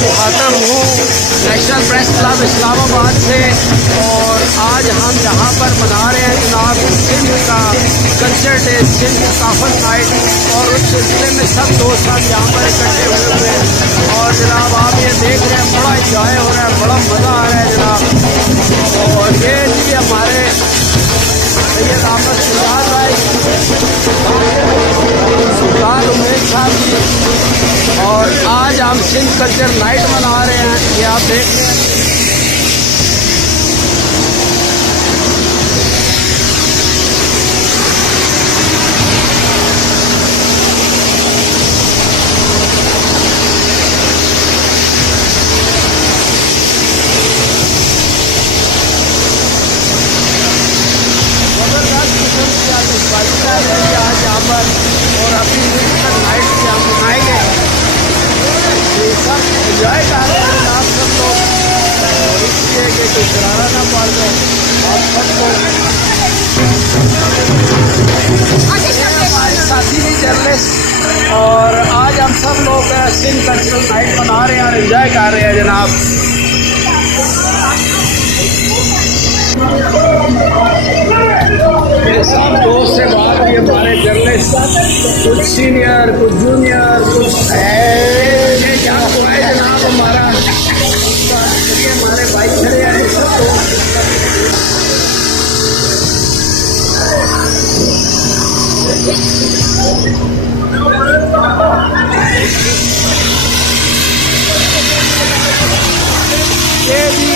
मुखातब हूँ national press club Islamabad से। और आज हम यहाँ पर मना रहे हैं जनाब सिंध का कल्चर डे, सिंध सकाफत नाइट। और उस सिलसिले में सब दोस्त साथ यहाँ पर इकट्ठे हुए हैं। और जनाब आप ये देख रहे हैं, बड़ा इंजॉय हो रहा है, बड़ा मज़ा आ रहा है जनाब। और ये जी हमारे सैयद अहमद सुल्तान भाई, सुल्तान उमेद साहब जी। और आज हम सिंध कल्चर नाइट मना रहे हैं, ये आप देख रहे हैं। आज यहाँ पर और अभी नाइट भी हम मनाएंगे, सब इंजॉय कर रहे हैं आप सब लोग। और इसलिए कि कोई शरारा ना पड़ जाए आप सबको। हमारे साथी भी जर्नलिस्ट, और आज हम सब लोग सिंध कल्चरल नाइट मना रहे हैं और इंजॉय कर रहे हैं जनाब। ये सब दोस्त से बात हुई हमारे जर्नलिस्ट, कुछ सीनियर, कुछ जूनियर, कुछ ये क्या हुआ है जनाब हमारा, ये हमारे भाई खड़े हैं सब दोस्त। ये भी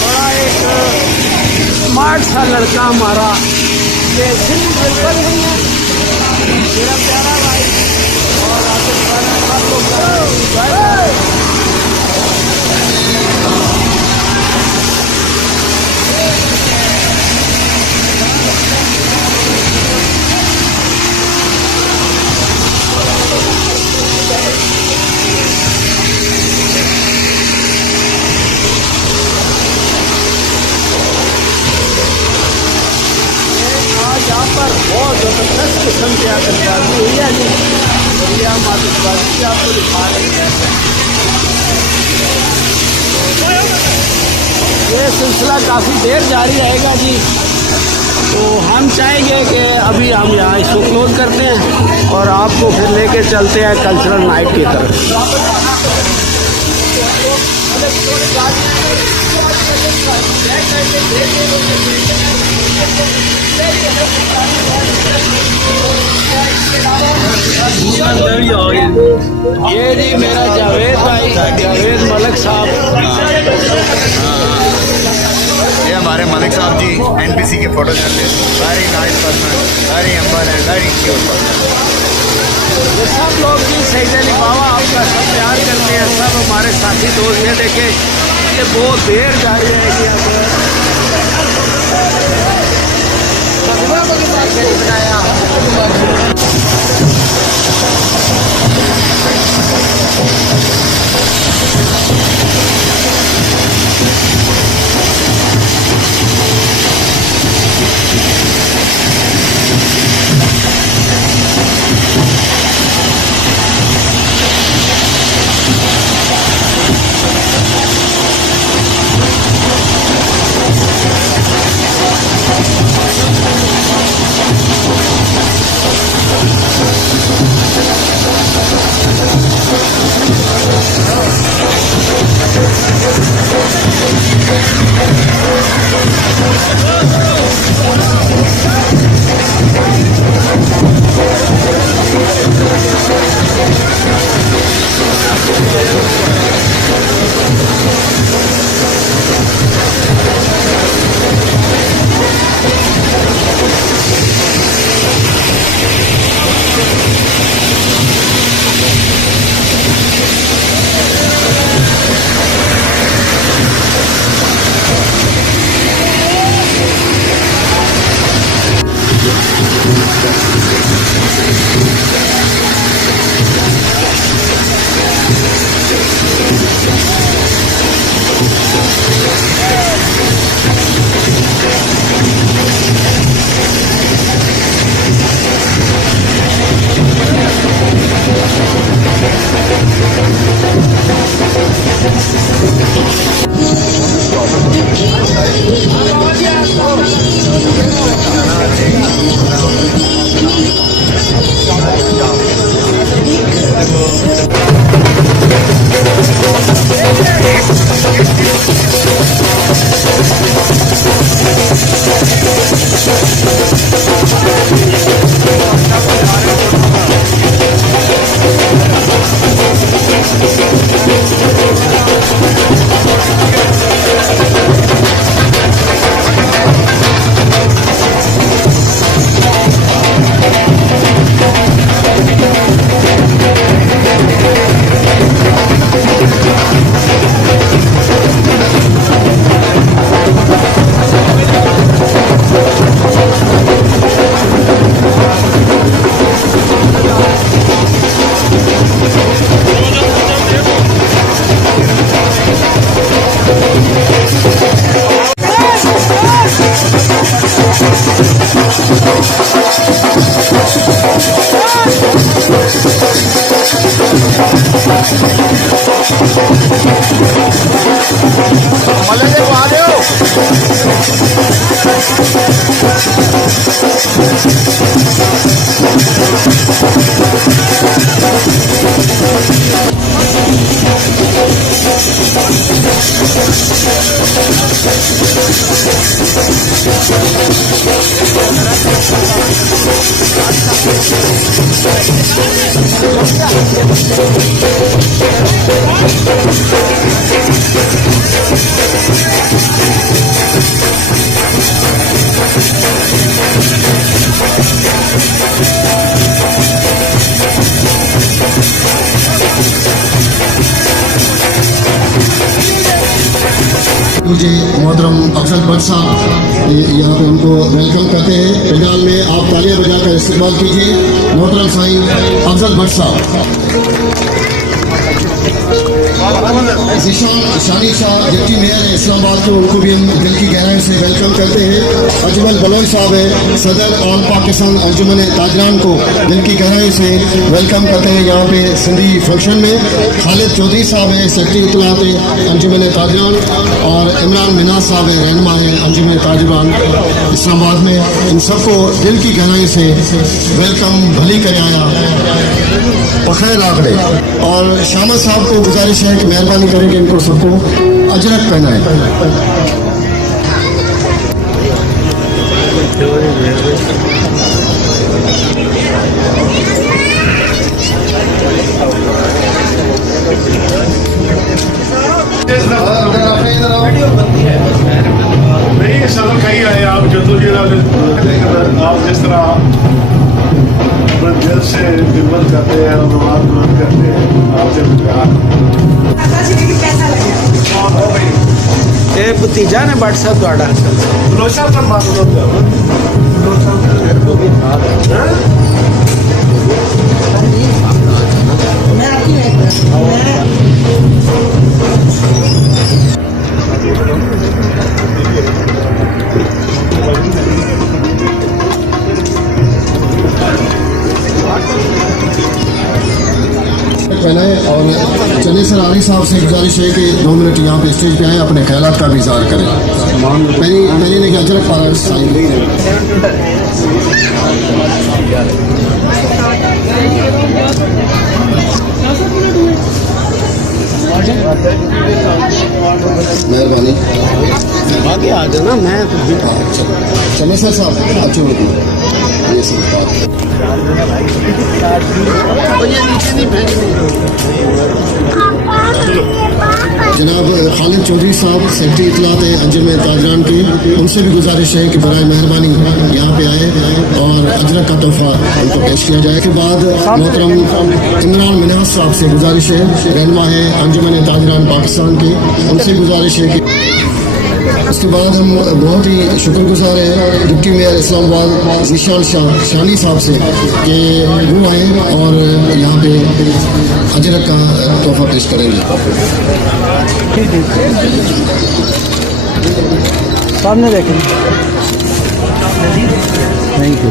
बड़ा एक स्मार्ट सा लड़का हमारा, ये सिंध बिल्कुल नहीं है मेरा प्यारा भाई। और आप लोग यहाँ पर बहुत ज़बरदस्त किस्म की आतिशबाजी हुई है जी। और हम आतिशबाजी आपको दिखा रहे हैं। ये सिलसिला काफ़ी देर जारी रहेगा जी। तो हम चाहेंगे कि अभी हम यहाँ इसको क्लोज करते हैं और आपको फिर लेके चलते हैं कल्चरल नाइट की तरफ। ये जी मेरा जावेद भाई, जावेद मलिक साहब। ये हमारे मलिक साहब जी एनबीसी के photo journalist, very nice person, very humble and very cute person. ये सब लोग जी सही अली बाबा आपका सब प्यार करते हैं, सब हमारे साथी दोस्त। ये देखे ये बहुत देर जारी रहेगी। मुझे मोहतरम अफजल भट्ट साहब यहाँ पे उनको वेलकम करते हैं। पंडाल में आप तालियां बजाकर इस्तेमाल कीजिए। मोहतरम साईं अफजल भट्ट साहब। जिशान शानी शाह डिप्टी मेयर है इस्लामाबाद को, उनको भी हम दिल की गहराई से वेलकम करते हैं। अजमल बलोच साहब है सदर ऑल पाकिस्तान अंजुमन ताजरान को दिल की गहराई से वेलकम करते हैं यहाँ पे सिंधी फंक्शन में। खालिद चौधरी साहब है सेक्रेटरी इत्तलात है अंजुमन ताजरान, और इमरान मिनाज साहब है रहनुमा है अंजुमन ताजरान इस्लामाबाद में। इन सबको दिल की गहराई से वेलकम, भली करे आया बखैर आखड़े। और शामा साहब को गुजारिश है कि मेहरबानी करें कि इनको सबको अजरक पहनाएं। नहीं सबक कहीं आए आप जदोजहद आप जिस तरह अपने दिल से खिदमत करते हैं और मदद करते हैं आपसे ये भतीजा ने भट्ट साहब ਤੁਹਾਡਾ लोशा का मामला पहले और चनेसर आली साहब से गुजारिश है कि 2 मिनट यहाँ पे स्टेज पे आए, अपने ख्यालात का भी इज़हार करें। मैंने ने अजरक पारा मेहरबानी आगे आ जाना। मैं चनेसर साहब अच्छे होती ये सब जनाब खालिद चौधरी साहब सेक्रेटरी इत्तलात है अंजुमन ताजरान के, उनसे भी गुजारिश है कि बराए मेहरबानी यहाँ पे आए और अजरक का तोहफा उनको पेश किया जाए। के बाद मोहतरम इमरान मिनाज साहब से गुजारिश है, रहनुमा है अंजुमन ताजरान पाकिस्तान के, उनसे गुजारिश है कि उसके बाद हम बहुत ही शुक्रगुजार हैं डिप्टी मेयर इस्लामाबाद जिशान शानी साहब से कि वो आए और यहाँ पे अजरक का तोहफा पेश करेंगे। सामने देखें। Thank you.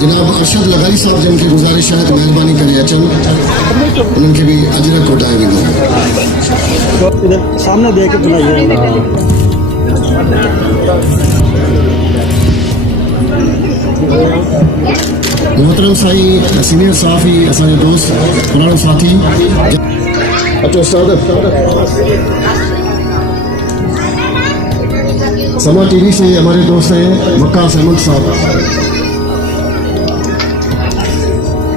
जनाब अरशद लगाई साहब जिनकी गुजारिश है तो मेहरबानी करें अचन उनके भी अजरक को उठाएंगे। इधर सामने देख के बुलाइए। मोहतरम साई सीनियर साफ़ी असांजे दोस्त पुराणो साथी अचो समा टीवी से हमारे दोस्त हैं मक्का अहमद साहब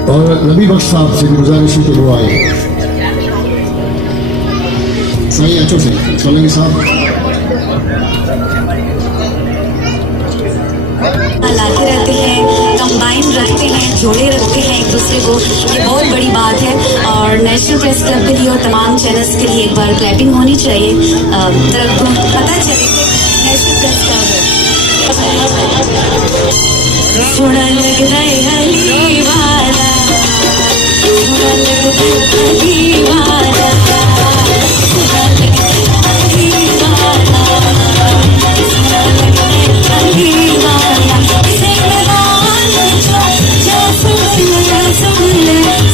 और नबी बख्श साहब से गुजारिश है कि वो आए। सही अच्छो से सोलंगी साहब लाते रहते हैं, कंबाइन रखते हैं, जोड़े रखते हैं एक दूसरे को, ये बहुत बड़ी बात है। और नेशनल प्रेस क्लब के लिए और तमाम चैनल्स के लिए एक बार क्लैपिंग होनी चाहिए, तो पता चले कि नेशनल प्रेस क्लब है। सोना लगता है हली वाला, सोना लगता है हली वाला, सोना लगता है हली वाला, सोना लगता है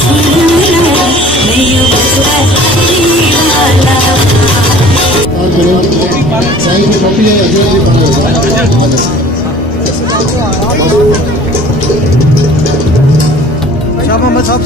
हली वाला। शाह मोहम्मद साहब